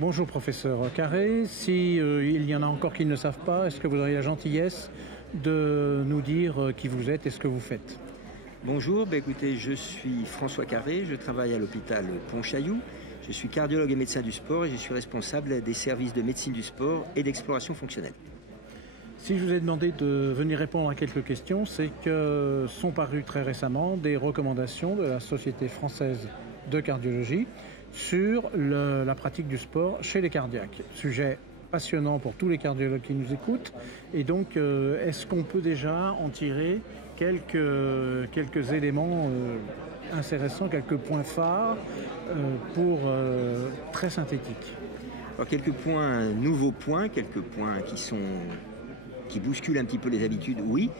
Bonjour professeur Carré, si il y en a encore qui ne le savent pas, est-ce que vous auriez la gentillesse de nous dire qui vous êtes et ce que vous faites? Bonjour, écoutez, je suis François Carré, je travaille à l'hôpital Pontchaillou. Je suis cardiologue et médecin du sport et je suis responsable des services de médecine du sport et d'exploration fonctionnelle. Si je vous ai demandé de venir répondre à quelques questions, c'est que sont parues très récemment des recommandations de la Société française de cardiologie sur la pratique du sport chez les cardiaques. Sujet passionnant pour tous les cardiologues qui nous écoutent. Et donc, est-ce qu'on peut déjà en tirer quelques éléments intéressants, quelques points phares très synthétiques? Alors, quelques points, nouveaux points, quelques points qui bousculent un petit peu les habitudes, oui.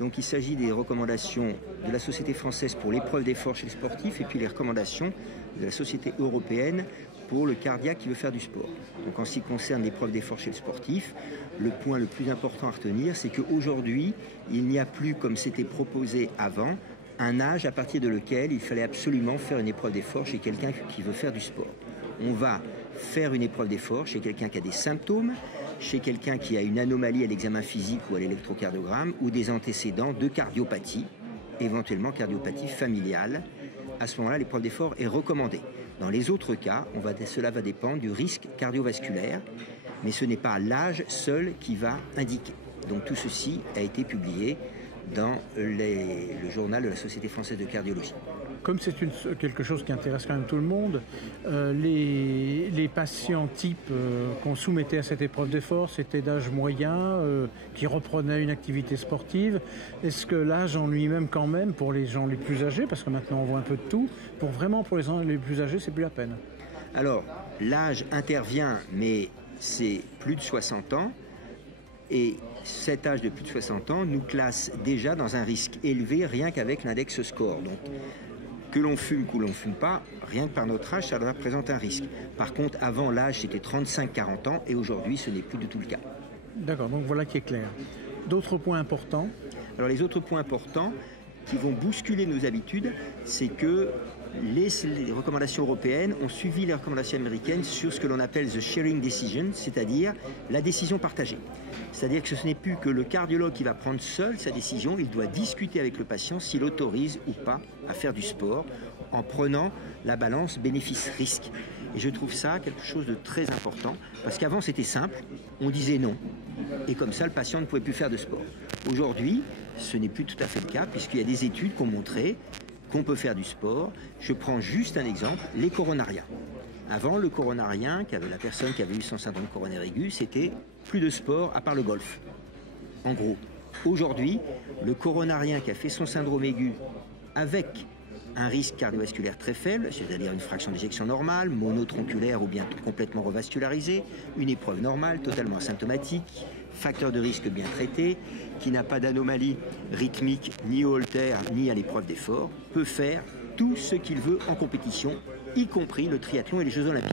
Donc il s'agit des recommandations de la Société française pour l'épreuve d'effort chez les sportifs et puis les recommandations de la Société européenne pour le cardiaque qui veut faire du sport. Donc en ce qui concerne l'épreuve d'effort chez le sportif, le point le plus important à retenir, c'est qu'aujourd'hui, il n'y a plus, comme c'était proposé avant, un âge à partir de lequel il fallait absolument faire une épreuve d'effort chez quelqu'un qui veut faire du sport. On va faire une épreuve d'effort chez quelqu'un qui a des symptômes, chez quelqu'un qui a une anomalie à l'examen physique ou à l'électrocardiogramme ou des antécédents de cardiopathie, éventuellement cardiopathie familiale. À ce moment-là, l'épreuve d'effort est recommandée. Dans les autres cas, cela va dépendre du risque cardiovasculaire, mais ce n'est pas l'âge seul qui va indiquer. Donc tout ceci a été publié dans le journal de la Société française de cardiologie. Comme c'est quelque chose qui intéresse quand même tout le monde, les patients types qu'on soumettait à cette épreuve d'effort, c'était d'âge moyen, qui reprenaient une activité sportive. Est-ce que l'âge en lui-même quand même, pour les gens les plus âgés, parce que maintenant on voit un peu de tout, pour les gens les plus âgés, c'est plus la peine? Alors, l'âge intervient, mais c'est plus de 60 ans. Et cet âge de plus de 60 ans nous classe déjà dans un risque élevé rien qu'avec l'index score. Donc, que l'on fume, que l'on ne fume pas, rien que par notre âge, ça représente un risque. Par contre, avant, l'âge, c'était 35-40 ans, et aujourd'hui, ce n'est plus du tout le cas. D'accord, donc voilà qui est clair. D'autres points importants? Alors, les autres points importants qui vont bousculer nos habitudes, c'est que les recommandations européennes ont suivi les recommandations américaines sur ce que l'on appelle the sharing decision, c'est-à-dire la décision partagée. C'est-à-dire que ce n'est plus que le cardiologue qui va prendre seul sa décision, il doit discuter avec le patient s'il autorise ou pas à faire du sport en prenant la balance bénéfice-risque. Et je trouve ça quelque chose de très important, parce qu'avant c'était simple, on disait non, et comme ça le patient ne pouvait plus faire de sport. Aujourd'hui, ce n'est plus tout à fait le cas, puisqu'il y a des études qui ont montré qu'on peut faire du sport. Je prends juste un exemple, les coronariens. Avant, le coronarien, la personne qui avait eu son syndrome coronaire aigu, c'était plus de sport à part le golf. En gros, aujourd'hui, le coronarien qui a fait son syndrome aigu avec un risque cardiovasculaire très faible, c'est-à-dire une fraction d'éjection normale, monotronculaire ou bien complètement revascularisée, une épreuve normale, totalement asymptomatique, facteur de risque bien traité, qui n'a pas d'anomalie rythmique ni au haltère ni à l'épreuve d'effort, peut faire tout ce qu'il veut en compétition, y compris le triathlon et les Jeux Olympiques.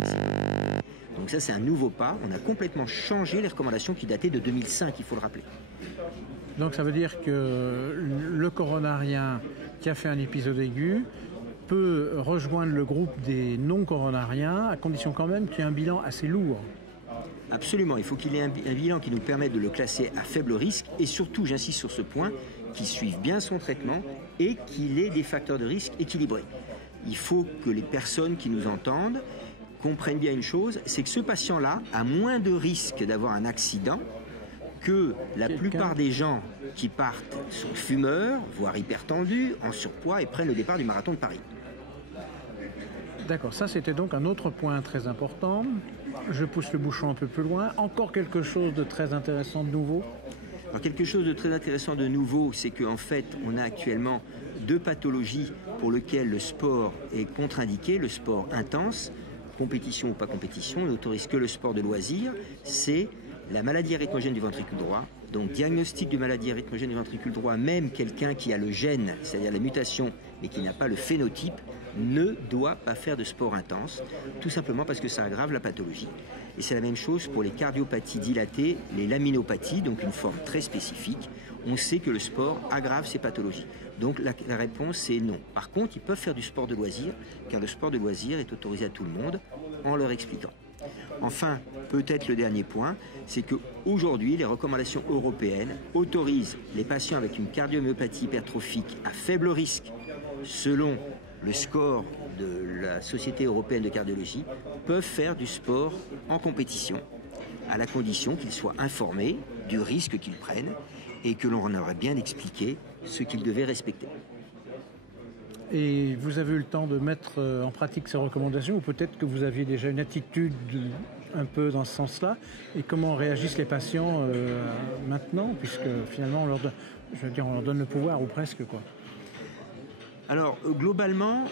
Donc ça, c'est un nouveau pas. On a complètement changé les recommandations qui dataient de 2005, il faut le rappeler. Donc ça veut dire que le coronarien qui a fait un épisode aigu peut rejoindre le groupe des non-coronariens, à condition quand même qu'il y ait un bilan assez lourd. Absolument, il faut qu'il ait un bilan qui nous permette de le classer à faible risque et surtout, j'insiste sur ce point, qu'il suive bien son traitement et qu'il ait des facteurs de risque équilibrés. Il faut que les personnes qui nous entendent comprennent bien une chose, c'est que ce patient-là a moins de risque d'avoir un accident que la plupart des gens qui partent sont fumeurs, voire hypertendus, en surpoids et prennent le départ du marathon de Paris. D'accord, ça c'était donc un autre point très important. Je pousse le bouchon un peu plus loin. Encore quelque chose de très intéressant de nouveau? Alors quelque chose de très intéressant de nouveau, c'est qu'en fait, on a actuellement deux pathologies pour lesquelles le sport est contre-indiqué, le sport intense, compétition ou pas compétition, on n'autorise que le sport de loisir, c'est la maladie arythmogène du ventricule droit. Donc diagnostic de maladie arythmogène du ventricule droit, même quelqu'un qui a le gène, c'est-à-dire la mutation, mais qui n'a pas le phénotype, ne doit pas faire de sport intense, tout simplement parce que ça aggrave la pathologie. Et c'est la même chose pour les cardiopathies dilatées, les laminopathies, donc une forme très spécifique. On sait que le sport aggrave ces pathologies. Donc la réponse c'est non. Par contre, ils peuvent faire du sport de loisir, car le sport de loisir est autorisé à tout le monde en leur expliquant. Enfin, peut-être le dernier point, c'est qu'aujourd'hui, les recommandations européennes autorisent les patients avec une cardiomyopathie hypertrophique à faible risque, selon le score de la Société européenne de cardiologie, peuvent faire du sport en compétition, à la condition qu'ils soient informés du risque qu'ils prennent et que l'on aurait bien expliqué ce qu'ils devaient respecter. Et vous avez eu le temps de mettre en pratique ces recommandations, ou peut-être que vous aviez déjà une attitude un peu dans ce sens-là, et comment réagissent les patients maintenant, puisque finalement on leur donne le pouvoir, ou presque, quoi. Alors, globalement,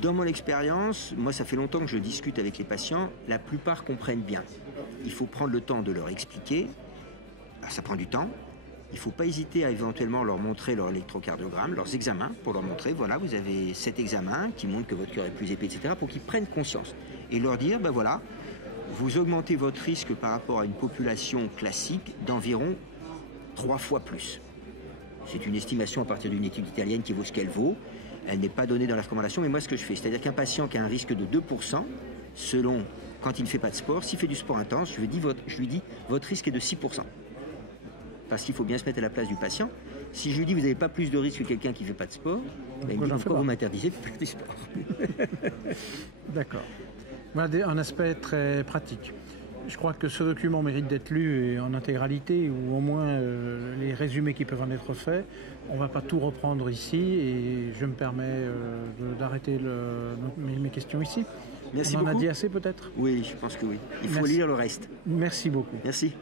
dans mon expérience, moi ça fait longtemps que je discute avec les patients, la plupart comprennent bien. Il faut prendre le temps de leur expliquer, ça prend du temps. Il ne faut pas hésiter à éventuellement leur montrer leur électrocardiogramme, leurs examens, pour leur montrer, voilà, vous avez cet examen qui montre que votre cœur est plus épais, etc., pour qu'ils prennent conscience. Et leur dire, ben voilà, vous augmentez votre risque par rapport à une population classique d'environ 3 fois plus. C'est une estimation à partir d'une étude italienne qui vaut ce qu'elle vaut. Elle n'est pas donnée dans la recommandation, mais moi ce que je fais, c'est-à-dire qu'un patient qui a un risque de 2%, selon quand il ne fait pas de sport, s'il fait du sport intense, je lui dis, votre risque est de 6%. Parce qu'il faut bien se mettre à la place du patient. Si je lui dis vous n'avez pas plus de risque que quelqu'un qui ne fait pas de sport, il me dit pourquoi vous m'interdisez de faire du sport. D'accord. Voilà un aspect très pratique. Je crois que ce document mérite d'être lu en intégralité, ou au moins les résumés qui peuvent en être faits. On ne va pas tout reprendre ici, et je me permets d'arrêter mes questions ici. Merci beaucoup. On en a beaucoup. dit assez peut-être? Oui, je pense que oui. Il faut lire le reste. Merci beaucoup. Merci.